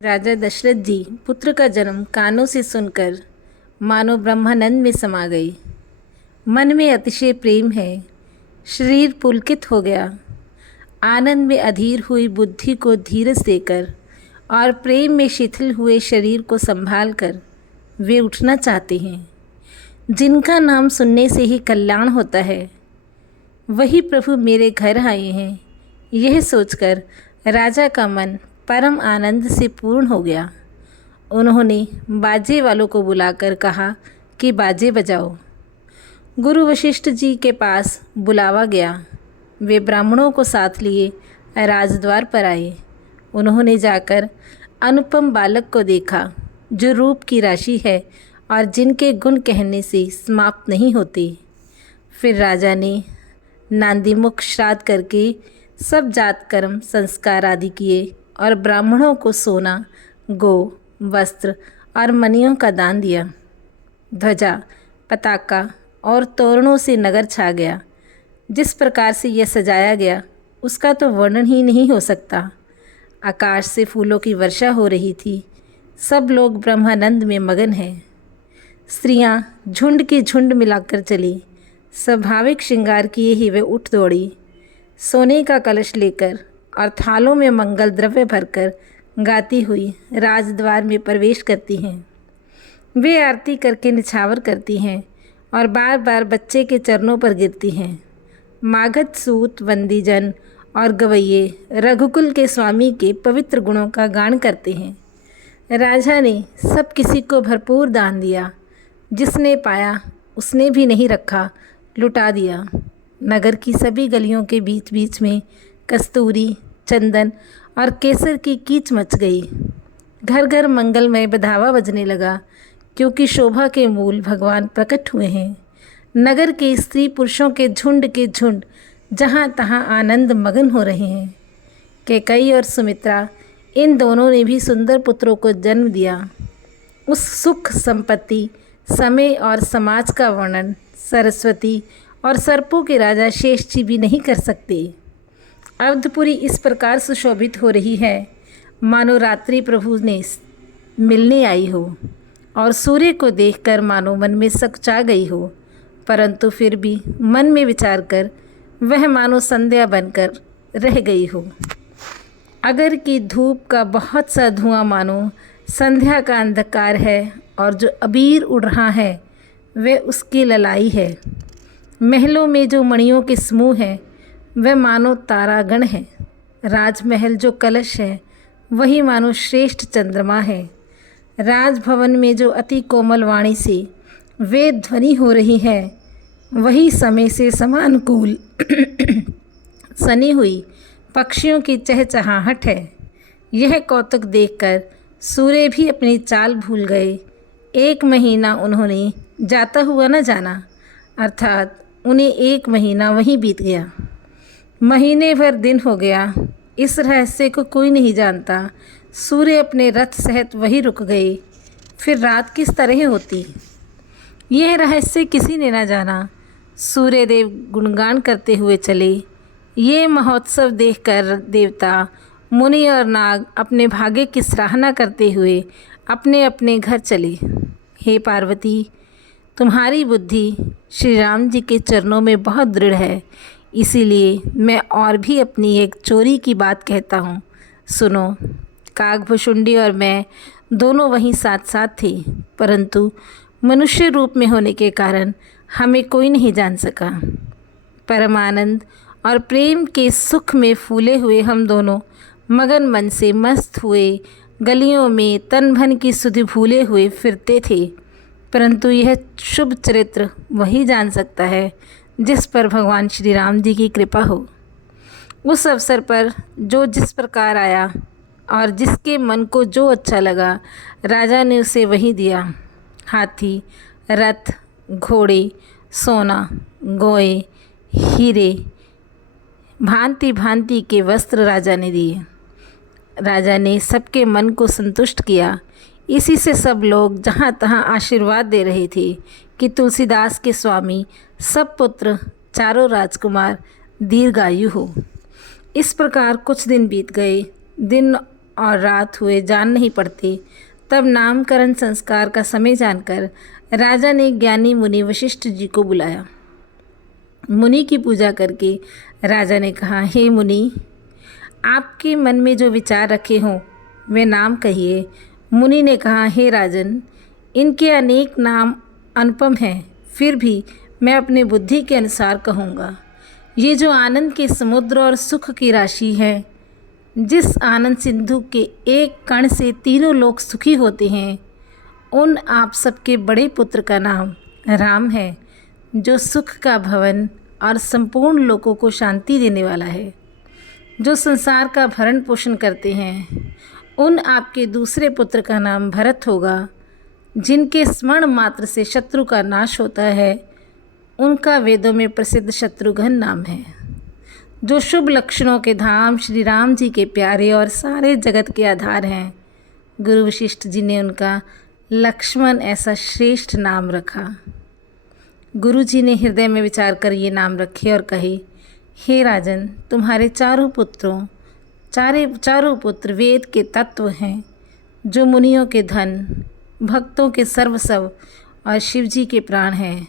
राजा दशरथ जी पुत्र का जन्म कानों से सुनकर मानो ब्रह्मानंद में समा गई। मन में अतिशय प्रेम है, शरीर पुलकित हो गया। आनंद में अधीर हुई बुद्धि को धीरज देकर और प्रेम में शिथिल हुए शरीर को संभाल कर वे उठना चाहते हैं। जिनका नाम सुनने से ही कल्याण होता है, वही प्रभु मेरे घर आए हैं। यह सोचकर राजा का मन परम आनंद से पूर्ण हो गया। उन्होंने बाजे वालों को बुलाकर कहा कि बाजे बजाओ। गुरु वशिष्ठ जी के पास बुलावा गया। वे ब्राह्मणों को साथ लिए राजद्वार पर आए। उन्होंने जाकर अनुपम बालक को देखा, जो रूप की राशि है और जिनके गुण कहने से समाप्त नहीं होते। फिर राजा ने नांदीमुख श्राद्ध करके सब जात कर्म संस्कार आदि किए और ब्राह्मणों को सोना, गो, वस्त्र और मणियों का दान दिया। ध्वजा, पताका और तोरणों से नगर छा गया। जिस प्रकार से यह सजाया गया, उसका तो वर्णन ही नहीं हो सकता। आकाश से फूलों की वर्षा हो रही थी। सब लोग ब्रह्मानंद में मगन हैं। स्त्रियां झुंड की झुंड मिलाकर चली। स्वाभाविक श्रृंगार किए ही वे उठ दौड़ी। सोने का कलश लेकर और थालों में मंगल द्रव्य भरकर गाती हुई राजद्वार में प्रवेश करती हैं। वे आरती करके निछावर करती हैं और बार बार बच्चे के चरणों पर गिरती हैं। मागध सूत वंदीजन और गवैये रघुकुल के स्वामी के पवित्र गुणों का गान करते हैं। राजा ने सब किसी को भरपूर दान दिया। जिसने पाया उसने भी नहीं रखा, लुटा दिया। नगर की सभी गलियों के बीच बीच में कस्तूरी, चंदन और केसर की कीच मच गई। घर घर मंगलमय बधावा बजने लगा, क्योंकि शोभा के मूल भगवान प्रकट हुए हैं। नगर के स्त्री पुरुषों के झुंड जहाँ तहाँ आनंद मगन हो रहे हैं। कैकेयी और सुमित्रा, इन दोनों ने भी सुंदर पुत्रों को जन्म दिया। उस सुख, संपत्ति, समय और समाज का वर्णन सरस्वती और सर्पों के राजा शेष जी भी नहीं कर सकते। अवधपुरी इस प्रकार सुशोभित हो रही है, मानो रात्रि प्रभु ने मिलने आई हो, और सूर्य को देखकर मानो मन में सकचा गई हो। परंतु फिर भी मन में विचार कर वह मानो संध्या बनकर रह गई हो। अगर कि धूप का बहुत सा धुआं मानो संध्या का अंधकार है, और जो अबीर उड़ रहा है वह उसकी ललाई है। महलों में जो मणियों के समूह है, वह मानो तारागण है। राजमहल जो कलश है, वही मानो श्रेष्ठ चंद्रमा है। राजभवन में जो अति कोमल वाणी से वेद ध्वनि हो रही है, वही समय से समानुकूल सनी हुई पक्षियों की चहचहाहट है। यह कौतुक देखकर सूर्य भी अपनी चाल भूल गए। 1 महीना उन्होंने जाता हुआ न जाना, अर्थात उन्हें 1 महीना वहीं बीत गया। महीने भर दिन हो गया। इस रहस्य को कोई नहीं जानता। सूर्य अपने रथ सहित वहीं रुक गए। फिर रात किस तरह होती, यह रहस्य किसी ने न जाना। सूर्यदेव गुणगान करते हुए चले। ये महोत्सव देखकर देवता, मुनि और नाग अपने भाग्य की सराहना करते हुए अपने अपने घर चले। हे पार्वती, तुम्हारी बुद्धि श्री राम जी के चरणों में बहुत दृढ़ है, इसीलिए मैं और भी अपनी एक चोरी की बात कहता हूँ, सुनो। काकभुशुंडी और मैं दोनों वहीं साथ साथ थे, परंतु मनुष्य रूप में होने के कारण हमें कोई नहीं जान सका। परमानंद और प्रेम के सुख में फूले हुए हम दोनों मगन मन से मस्त हुए गलियों में तन भन की सुधि भूले हुए फिरते थे। परंतु यह शुभ चरित्र वही जान सकता है जिस पर भगवान श्री राम जी की कृपा हो। उस अवसर पर जो जिस प्रकार आया और जिसके मन को जो अच्छा लगा, राजा ने उसे वही दिया। हाथी, रथ, घोड़े, सोना, गोए, हीरे, भांति भांति के वस्त्र राजा ने दिए। राजा ने सबके मन को संतुष्ट किया। इसी से सब लोग जहाँ तहाँ आशीर्वाद दे रहे थे कि तुलसीदास के स्वामी सब पुत्र, चारों राजकुमार दीर्घायु हो। इस प्रकार कुछ दिन बीत गए। दिन और रात हुए जान नहीं पड़ते। तब नामकरण संस्कार का समय जानकर राजा ने ज्ञानी मुनि वशिष्ठ जी को बुलाया। मुनि की पूजा करके राजा ने कहा, हे मुनि, आपके मन में जो विचार रखे हों वे नाम कहिए। मुनि ने कहा, हे राजन, इनके अनेक नाम अनुपम हैं, फिर भी मैं अपनी बुद्धि के अनुसार कहूँगा। ये जो आनंद के समुद्र और सुख की राशि है, जिस आनंद सिंधु के एक कण से तीनों लोग सुखी होते हैं, उन आप सबके बड़े पुत्र का नाम राम है, जो सुख का भवन और संपूर्ण लोगों को शांति देने वाला है, जो संसार का भरण पोषण करते हैं। उन आपके दूसरे पुत्र का नाम भरत होगा, जिनके स्मरण मात्र से शत्रु का नाश होता है। उनका वेदों में प्रसिद्ध शत्रुघ्न नाम है, जो शुभ लक्षणों के धाम श्री राम जी के प्यारे और सारे जगत के आधार हैं। गुरु वशिष्ठ जी ने उनका लक्ष्मण ऐसा श्रेष्ठ नाम रखा। गुरु जी ने हृदय में विचार कर ये नाम रखे और कहे, हे राजन, तुम्हारे चारों पुत्र वेद के तत्व हैं, जो मुनियों के धन, भक्तों के सर्वस्व और शिव जी के प्राण हैं।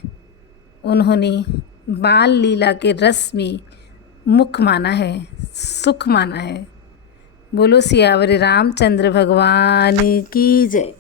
उन्होंने बाल लीला के रस में मुख माना है, सुख माना है। बोलो सियावर रामचंद्र भगवान की जय।